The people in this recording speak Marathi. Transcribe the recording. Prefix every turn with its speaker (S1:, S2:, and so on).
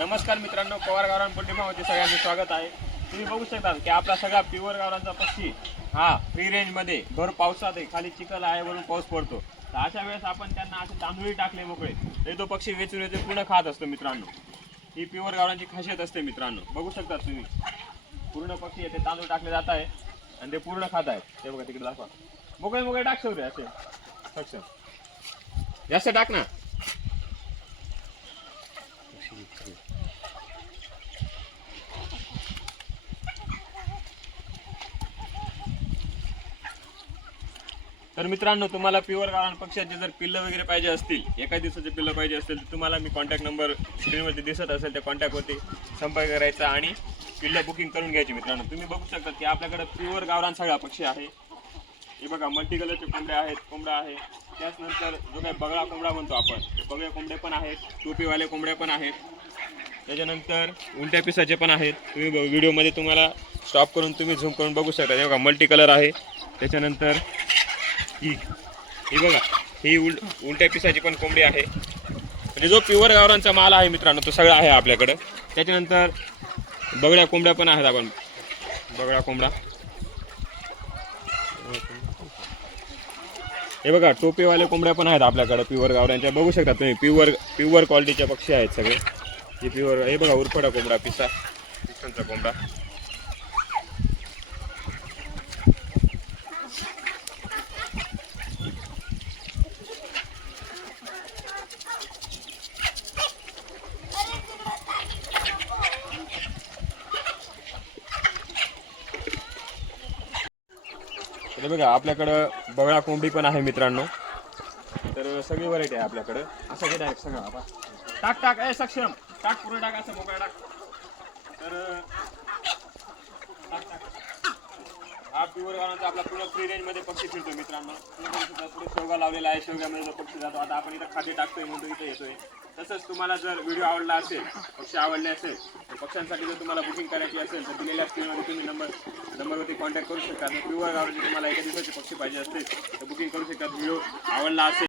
S1: नमस्कार मित्रांनो पवार गावरान पोल्ट्री सगळ्यांचं स्वागत आहे. तुम्ही बघू शकता की आपला सगळा प्युअर गावरांचा पक्षी हा फ्री रेंजमध्ये भर पावसात आहे खाली चिखल आहे वरून पाऊस पडतो. तर अशा वेळेस आपण त्यांना असे तांदूळी टाकले मोकळे. तरी तो पक्षी वेचून वेचून पूर्ण खात असतो मित्रांनो. ही प्युअर गावरांची खासियत असते मित्रांनो. बघू शकता तुम्ही. पूर्ण पक्षी आहे ते तांदूळ टाकले जात आहे आणि ते पूर्ण खात आहे. ते बघा तिकडे दाखवा. मोकळे मोकळे टाक सौरे असे. सक्षम. जास्त टाक ना. तर मित्रांनो तुम्हाला प्युअर गावरान पक्षाचे जर पिल्लं वगैरे पाहिजे असतील एका दिवसाचे पिल्लं पाहिजे असतील तर तुम्हाला मी कॉन्टॅक्ट नंबर स्क्रीनवरती दिसत असेल त्या कॉन्टॅक्टवरती संपर्क करायचा आणि पिल्लं बुकिंग करून घ्यायची मित्रांनो. तुम्ही बघू शकता की आपल्याकडे प्युअर गावरान सगळा पक्षी आहे. हे बघा मल्टी कलरचे कोंबड्या आहेत कोंबडा आहे. त्याचनंतर जो काही बगळा कोंबडा म्हणतो आपण ते बगळे कोंबडे पण आहेत टोपीवाले कोंबड्या पण आहेत. त्याच्यानंतर उलट्या पिसाचे पण आहेत. तुम्ही व्हिडिओमध्ये तुम्हाला स्टॉप करून तुम्ही झूम करून बघू शकता. हे बघा मल्टी कलर आहे. त्याच्यानंतर ही ही बघा ही उल उलट्या पिसाची पण कोंबडी आहे. म्हणजे जो प्युअर गावरांचा माल आहे मित्रांनो तो सगळा आहे आपल्याकडं. त्याच्यानंतर बगड्या कोंबड्या पण आहेत आपण. बगडा कोंबडा. हे बघा टोपेवाले कोंबड्या पण आहेत आपल्याकडे प्युअर गावरांच्या बघू शकता तुम्ही प्युअर प्युअर क्वालिटीच्या पक्षी आहेत सगळे. हे प्युअर हे बघा उरफडा कोंबडा पिसा. पिसांचा कोंबडा. तर बघा आपल्याकडं बगळा कोंबडी पण आहे मित्रांनो. तर सगळी व्हरायटी आहे आपल्याकडं. असं घे डायरेक्ट सगळं आपण टाक टाक ए सक्षम. टाक पुढे टाक असं मोकळा टाक. तर टाक, टाक. हा प्युअर गावांचा आपला पूर्ण फ्री रेंजमध्ये पक्षी फिरतो मित्रांनो. पुढे शेवगा लावलेला आहे. शेवग्यामध्ये जो पक्षी जातो. आता आपण इथं खाते टाकतोय म्हणून इथे येतोय. तसंच तुम्हाला जर व्हिडिओ आवडला असेल पक्षी आवडले असेल तर पक्ष्यांसाठी जर तुम्हाला बुकिंग करायची असेल तर दिलेल्या स्क्रीनमध्ये तुम्ही नंबर नंबरवरती कॉन्टॅक्ट करू शकता. प्युअर गावाचे तुम्हाला एका दिवसाचे पक्षी पाहिजे असतील तर बुकिंग करू शकता. व्हिडिओ आवडला असेल